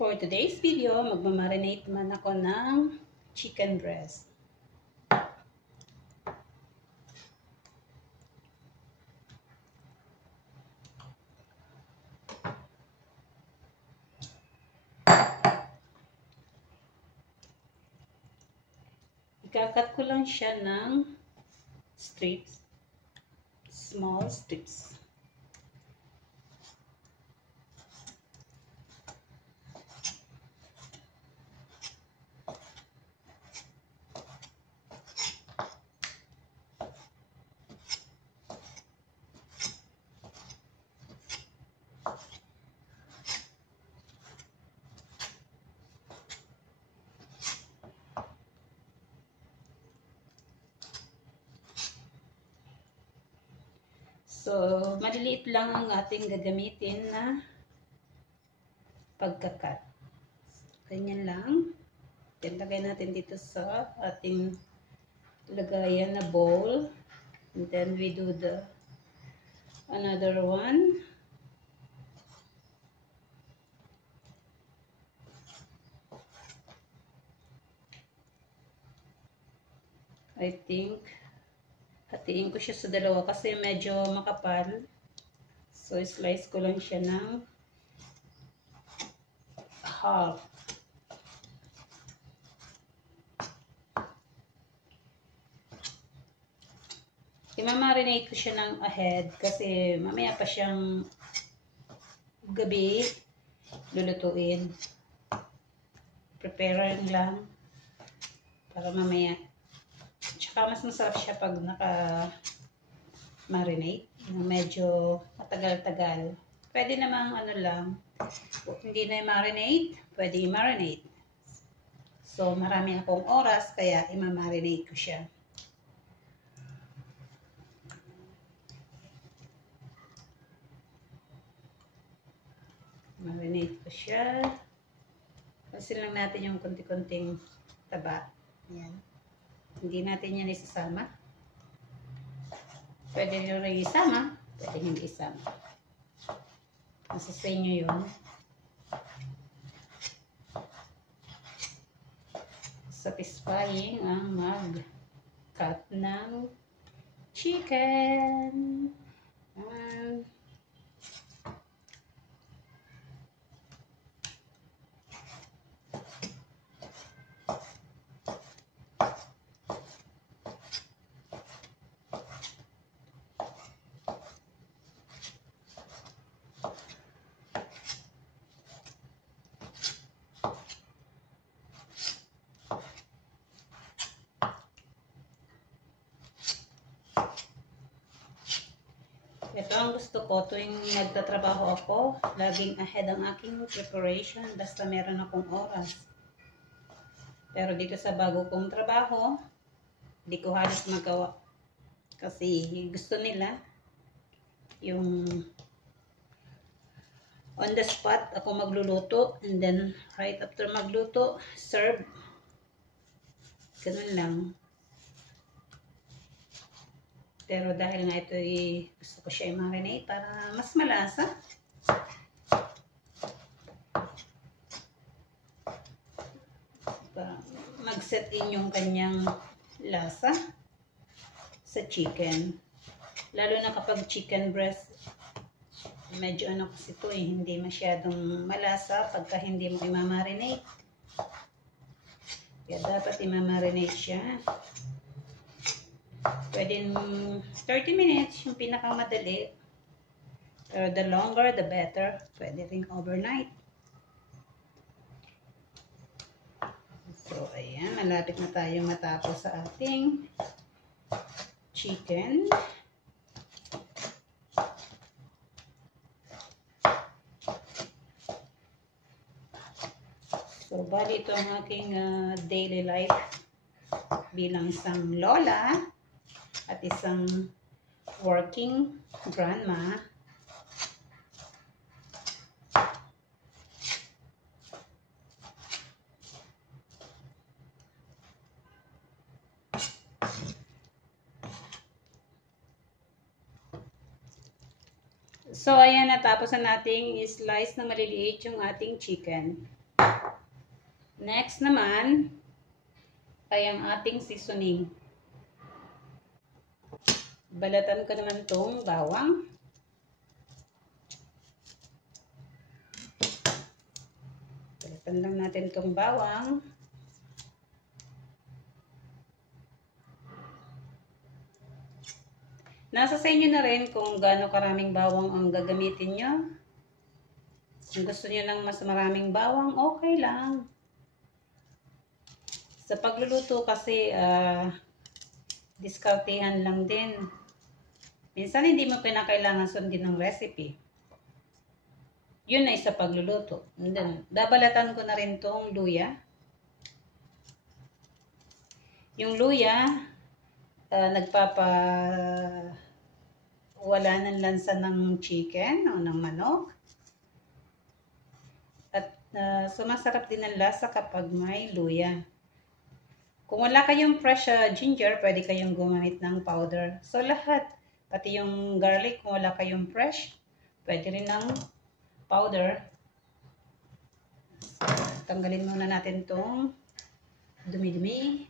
For today's video, magmamarinate naman ako ng chicken breast. Ikakat ko lang siya ng strips, small strips. So, maliliit lang ang ating gagamitin na pagkakat. Ganyan lang. Lagay natin dito sa ating lagayan na bowl. And then we do the another one. I think hatiin ko siya sa dalawa kasi medyo makapal. So, slice ko lang siya ng half. I-marinate ko siya ng ahead kasi mamaya pa siyang gabi lulutuin. Prepare lang para mamaya. Tsaka mas masarap siya pag naka-marinate. Medyo matagal-tagal. Pwede namang ano lang. Kung hindi na i-marinate, pwede i-marinate. So, marami akong oras, kaya i-marinate ko siya. Marinate ko siya. Kasi lang natin yung konti-konting taba. Yan. Hindi natin yan isasama. Pwede nyo rin isama. Pwede hindi isama. Nasa sa inyo yun. Satisfying ang mag-cut ng chicken. Ito ang gusto ko tuwing nagtatrabaho ako, laging ahead ang aking preparation basta meron akong oras. Pero dito sa bago kong trabaho, hindi ko halos magawa. Kasi gusto nila yung on the spot ako magluluto and then right after magluto, serve. Ganun lang. Pero dahil nga ito gusto ko siya i-marinate para mas malasa. Mag-set in yung kanyang lasa sa chicken. Lalo na kapag chicken breast, medyo ano kasi ito hindi masyadong malasa pagka hindi mo i-marinate. Kaya dapat i-marinate siya. Pwede 30 minutes, yung pinakamadali. Pero the longer, the better. Pwede rin overnight. So, ayan. Malapit na tayo matapos sa ating chicken. So, bali ito ang aking daily life bilang isang lola at isang working grandma. So, ayan, natapos na nating slice na maliliit yung ating chicken. Next naman ay ang ating seasoning. Balatan ko naman tong bawang. Balatan lang natin tong bawang. Nasa sa inyo na rin kung gaano karaming bawang ang gagamitin nyo. Kung gusto nyo lang mas maraming bawang, okay lang. Sa pagluluto kasi, diskartehan lang din. Minsan hindi mo pinakailangan sundin ng recipe. Yun ay sa pagluluto. And then, dabalatan ko na rin tong luya. Yung luya, wala ng lansa ng chicken o ng manok. At sumasarap din ang lasa kapag may luya. Kung wala kayong fresh ginger, pwede kayong gumamit ng powder. So lahat, pati yung garlic, kung wala kayong fresh, pwede rin ng powder. Tanggalin muna natin tong dumi-dumi.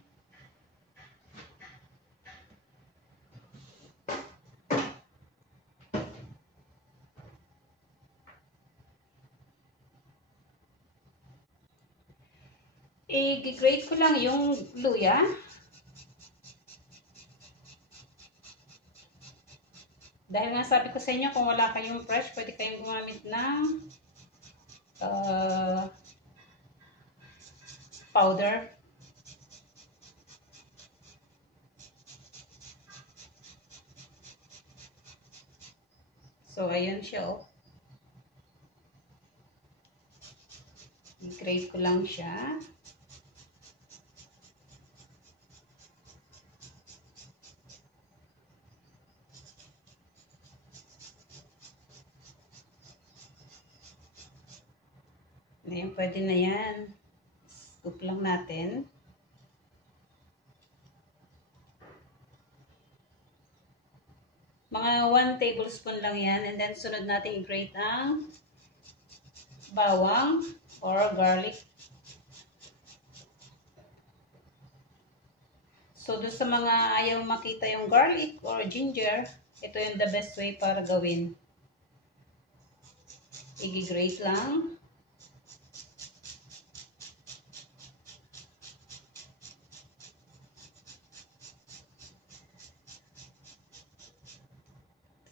I-grate ko lang yung luya. Dahil nga sabi ko sa inyo, kung wala kayong fresh, pwede kayong gumamit ng powder. So, ayun siya, oh. I-grate ko lang siya. Ngayon, pwede na yan. Scoop lang natin. Mga 1 tablespoon lang yan. And then, sunod natin i-grate ang bawang or garlic. So, doon sa mga ayaw makita yung garlic or ginger, ito yung the best way para gawin. I-grate lang.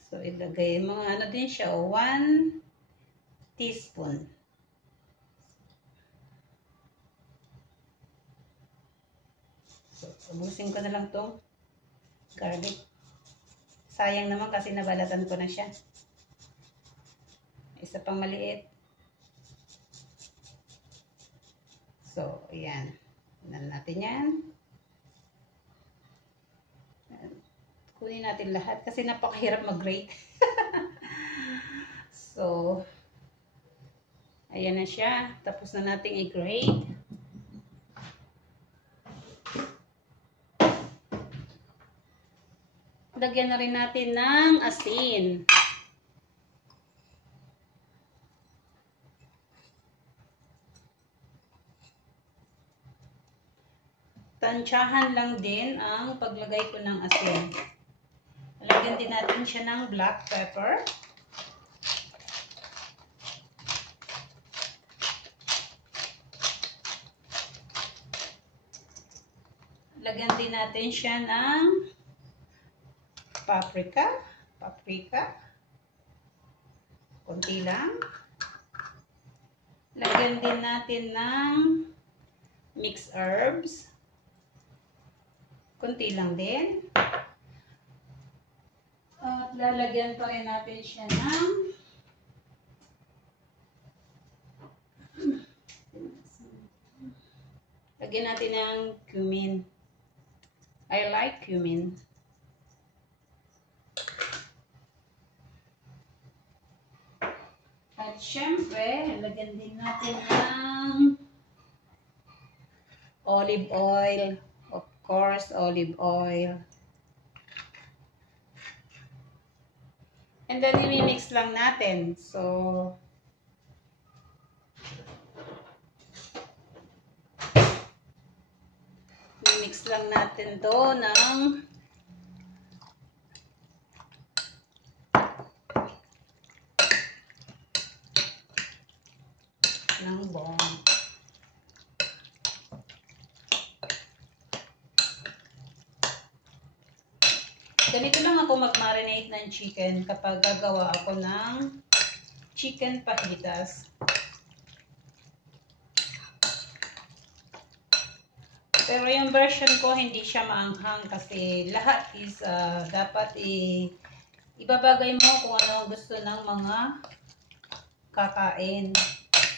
So, ilagay mga ano din siya, 1 teaspoon. So, ubusin ko na lang tong garlic. Sayang naman kasi nabalatan ko na siya. Isa pang maliit. So, ayan. Tignan natin yan. Kunin natin lahat kasi napakahirap mag-grate. So, ayan na siya. Tapos na nating i-grate. Lagyan na rin natin ng asin. Tansyahan lang din ang paglagay ko ng asin. Lagyan din natin siya ng black pepper. Lagyan din natin siya ng paprika. Kunti lang. Lagyan din natin ng mixed herbs. Kunti lang din. At lalagyan pa rin natin siya ng lagyan natin ng cumin. I like cumin. At syempre, lagyan din natin ng olive oil. Of course, olive oil. And then, i-mix lang natin. So, lang natin to ng bone. Ganito lang ako mag-marinate ng chicken kapag gagawa ako ng chicken fajitas. Pero yung version ko hindi siya maanghang kasi lahat is dapat ibabagay mo kung ano gusto ng mga kakain.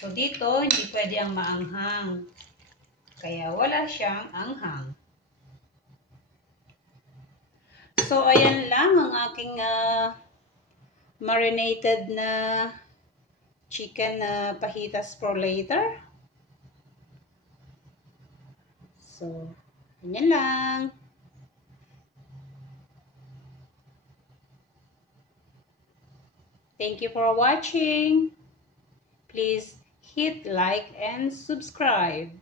So dito hindi pwede ang maanghang. Kaya wala siyang anghang. So ayan lang ang aking marinated na chicken fajitas for later. So, yan lang. Thank you for watching. Please hit like and subscribe.